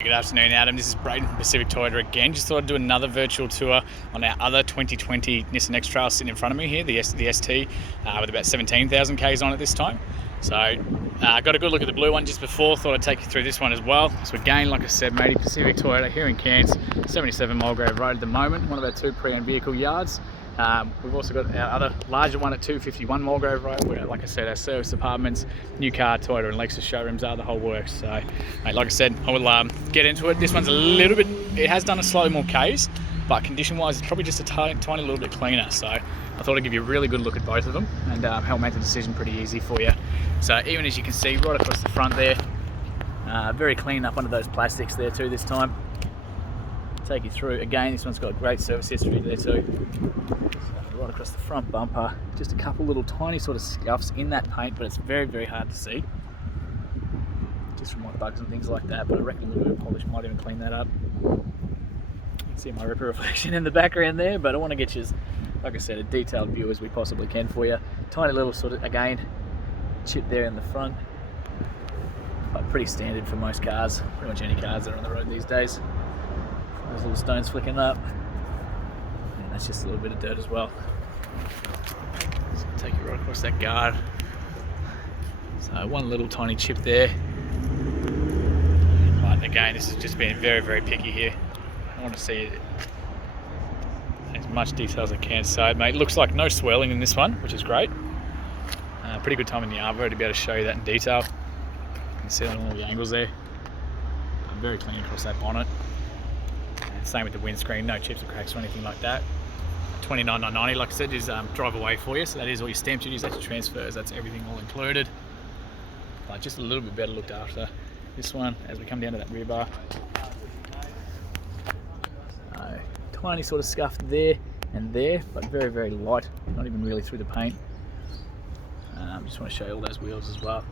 Good afternoon, Adam. This is Braden from Pacific Toyota again. Just thought I'd do another virtual tour on our other 2020 Nissan X-Trail sitting in front of me here, the ST, with about 17,000 Ks on it this time. So got a good look at the blue one just before. Thought I'd take you through this one as well. So again, like I said, matey, Pacific Toyota here in Cairns, 77 Mulgrave Road at the moment, one of our two pre-owned vehicle yards. We've also got our other larger one at 251 Mulgrave Road, where, like I said, our service departments, new car, Toyota and Lexus showrooms are the whole works. So, mate, like I said, I will get into it. This one's a little bit, it has done a slightly more Ks, but condition-wise, it's probably just a tiny little bit cleaner. So I thought I'd give you a really good look at both of them and help make the decision pretty easy for you. So even as you can see, right across the front there, very clean up under those plastics there too this time. Take you through again. This one's got great service history there too. So right across the front bumper, just a couple little tiny sort of scuffs in that paint, but it's very, very hard to see just from like bugs and things like that. But I reckon a little bit of polish might even clean that up. You can see my ripper reflection in the background there, but I want to get you, like I said, a detailed view as we possibly can for you. Tiny little sort of, again, chip there in the front, but pretty standard for most cars, pretty much any cars that are on the road these days. Those little stones flicking up, and that's just a little bit of dirt as well. So I'll take you right across that guard. So one little tiny chip there. But again, this has just been very, very picky here. I want to see as much detail as I can. So, mate, looks like no swirling in this one, which is great. Pretty good time in the arvo to be able to show you that in detail. You can see that on all the angles there. Very clean across that bonnet. Same with the windscreen, no chips or cracks or anything like that. 29,990, like I said, is drive away for you. So that is all your stamp duties, that's your transfers, that's everything all included. But just a little bit better looked after this one as we come down to that rear bar. Tiny sort of scuff there and there, but very, very light, not even really through the paint. Just want to show you all those wheels as well.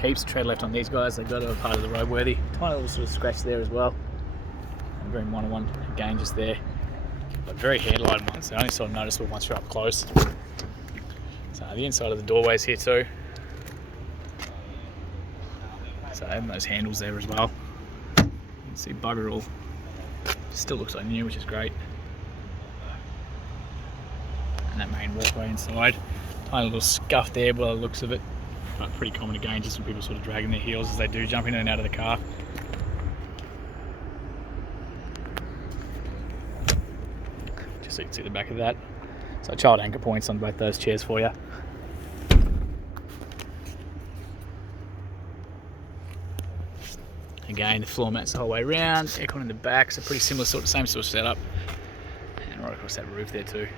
Heaps of tread left on these guys. They've got to be part of the roadworthy. Tiny little sort of scratch there as well. And very minor one again just there. But very headline ones. They're only sort of noticeable once you're up close. So the inside of the doorways here too. So and those handles there as well. You can see bugger all. Still looks like new, which is great. And that main walkway inside. Tiny little scuff there by the looks of it. But pretty common again, just from people sort of dragging their heels as they do jump in and out of the car. Just so you can see the back of that. So child anchor points on both those chairs for you. Again, the floor mats the whole way around, aircon in the back, so pretty similar sort of, same sort of setup. And right across that roof there too.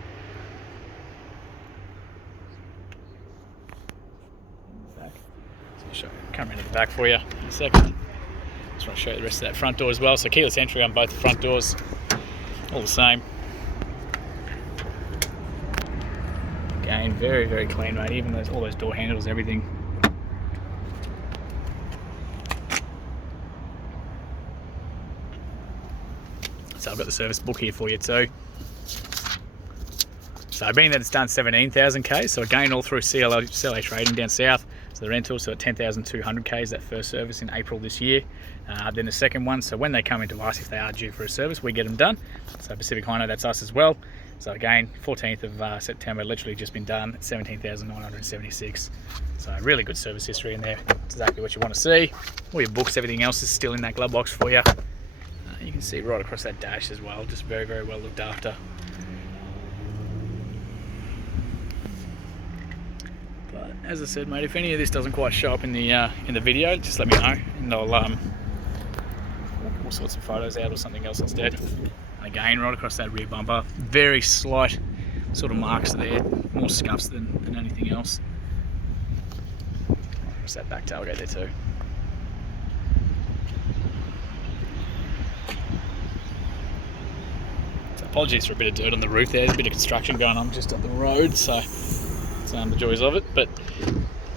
Come around to the back for you in a second. Just want to show you the rest of that front door as well. So keyless entry on both the front doors, all the same. Again, very, very clean, mate. Even all those door handles, everything. So I've got the service book here for you too. So being that it's done 17,000 Ks, so again all through CLA trading down south. So the rental, so at 10,200 Ks, that first service in April this year. Then the second one, so when they come into us, if they are due for a service, we get them done. So Pacific Hino, that's us as well. So again, 14th of September, literally just been done at 17,976. So really good service history in there. It's exactly what you want to see. All your books, everything else is still in that glove box for you. You can see right across that dash as well, just very, very well looked after. But as I said, mate, if any of this doesn't quite show up in the video, just let me know, and I'll we'll sort some photos out or something else instead. And again, right across that rear bumper, very slight sort of marks there, more scuffs than anything else. Right across that back tailgate there too. So apologies for a bit of dirt on the roof there. There's a bit of construction going on just up the road, so the joys of it. But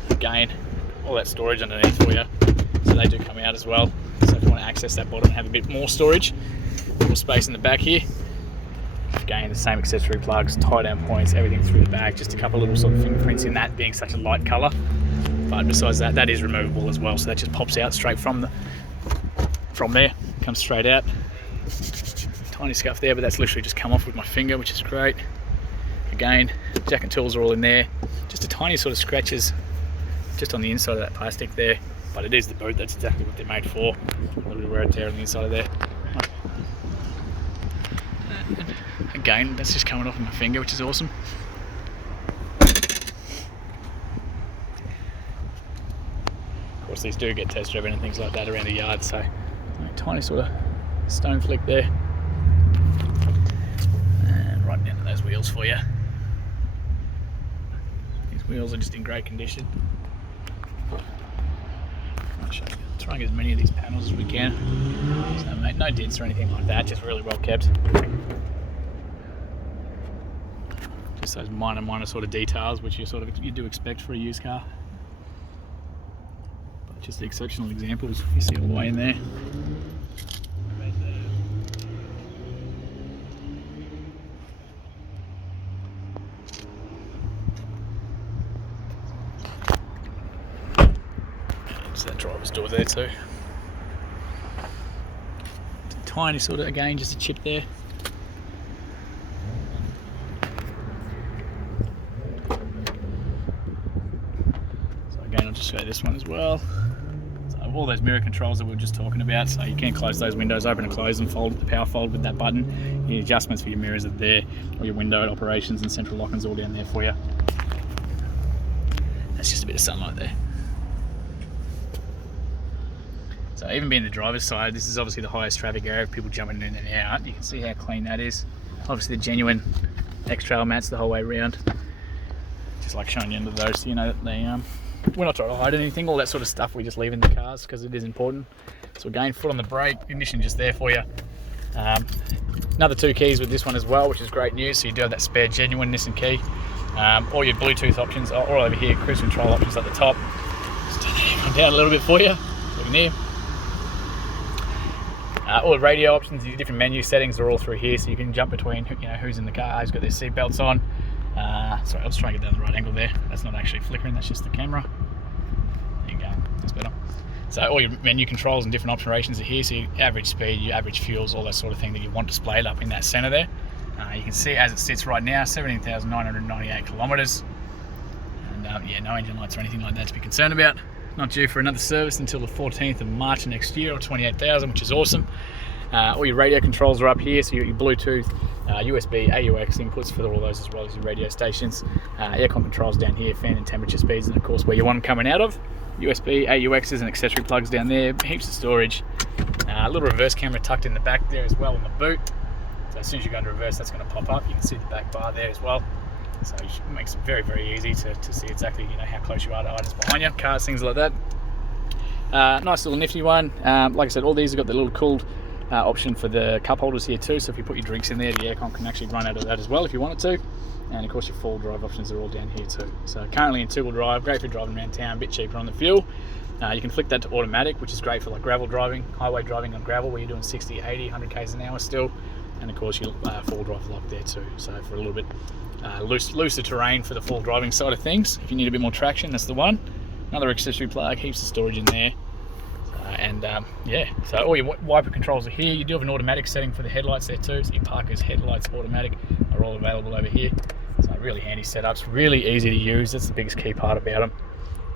again, all that storage underneath for you, so they do come out as well. So if you want to access that bottom and have a bit more storage, more space in the back here, again the same accessory plugs, tie down points, everything through the back, just a couple little sort of fingerprints in that being such a light colour. But besides that, that is removable as well, so that just pops out straight from there, comes straight out. Tiny scuff there, but that's literally just come off with my finger, which is great. Again, jack and tools are all in there. Just a tiny sort of scratches just on the inside of that plastic there, but it is the boot. That's exactly what they're made for. A little bit of wear and tear on the inside of there. Again, that's just coming off with my finger, which is awesome. Of course, these do get test driven and things like that around the yard, so a tiny sort of stone flick there. And right down to those wheels for you. These wheels are just in great condition. I'll try and get as many of these panels as we can. So, mate, no dents or anything like that, just really well kept. Just those minor sort of details which you do expect for a used car. But just the exceptional examples you see all the way in there. That driver's door there too. It's a tiny sort of, again, just a chip there. So again, I'll just show you this one as well. So all those mirror controls that we were just talking about, so you can close those windows, open and close and fold the power fold with that button. Your adjustments for your mirrors are there, or your window operations and central locking's all down there for you. That's just a bit of sunlight there. So even being the driver's side, this is obviously the highest traffic area of people jumping in and out. You can see how clean that is. Obviously the genuine X-Trail mats the whole way around. Just like showing you under those, so you know that we're not trying to hide anything. All that sort of stuff we just leave in the cars because it is important. So again, foot on the brake, ignition just there for you. Another 2 keys with this one as well, which is great news. So you do have that spare genuine Nissan key. All your Bluetooth options are all over here. Cruise control options at the top. Just come down a little bit for you. Looking here. All the radio options, your different menu settings are all through here, so you can jump between who's in the car, who's got their seat belts on. Sorry, I'll just try and get down the right angle there. That's not actually flickering, that's just the camera. There you go, that's better. So all your menu controls and different operations are here, so your average speed, your average fuels, all that sort of thing that you want displayed up in that centre there. You can see as it sits right now, 17,998 kilometres. And yeah, no engine lights or anything like that to be concerned about. Not due for another service until the 14th of March next year, or 28,000, which is awesome. All your radio controls are up here, so your Bluetooth, USB, AUX inputs for all those, as well as your radio stations. Aircon controls down here, fan and temperature speeds, and of course where you want them coming out of. USB, AUXs and accessory plugs down there, heaps of storage. A little reverse camera tucked in the back there as well on the boot. So as soon as you go into reverse, that's going to pop up. You can see the back bar there as well. So it makes it very, very easy to see exactly how close you are to items behind you, cars, things like that. Nice little nifty one. Like I said, all these have got the little cooled option for the cup holders here too. So if you put your drinks in there, the aircon can actually run out of that as well if you want it to. And of course your full drive options are all down here too. So currently in 2-wheel drive, great for driving around town, a bit cheaper on the fuel. You can flick that to automatic, which is great for like gravel driving, highway driving on gravel where you're doing 60, 80, 100 k's an hour still. And of course your full drive lock there too. So for a little bit looser terrain for the full driving side of things. If you need a bit more traction, that's the one. Another accessory plug, heaps of storage in there. Yeah, so all your wiper controls are here. You do have an automatic setting for the headlights there too. So your Parker's headlights automatic are all available over here. So really handy setups, really easy to use. That's the biggest key part about them.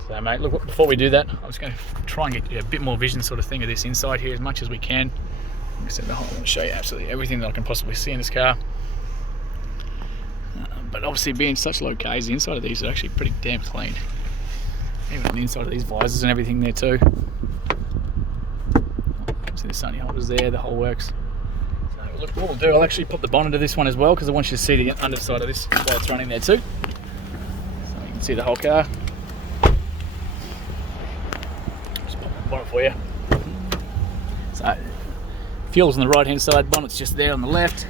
So mate, look, before we do that, I'm just going to try and get you a bit more vision sort of thing of this inside here as much as we can. Like I said, I want to show you absolutely everything that I can possibly see in this car. But obviously being such low Ks, the inside of these are actually pretty damn clean. Even on the inside of these visors and everything there too. See the sunny holders there, the whole works. So look, what we'll do, I'll actually put the bonnet of this one as well because I want you to see the underside of this while it's running there too. So you can see the whole car. Just pop the bonnet for you. So fuel's on the right hand side, bonnet's just there on the left.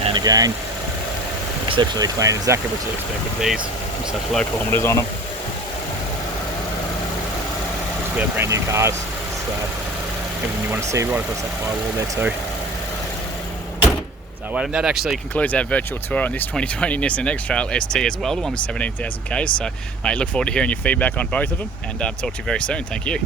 And again, exceptionally clean, exactly what you'd expect with these, with such low kilometres on them. We have brand new cars, so everything you want to see right across that firewall there too. So So that actually concludes our virtual tour on this 2020 Nissan X-Trail ST as well, the one with 17,000 Ks. So mate, look forward to hearing your feedback on both of them, and talk to you very soon. Thank you.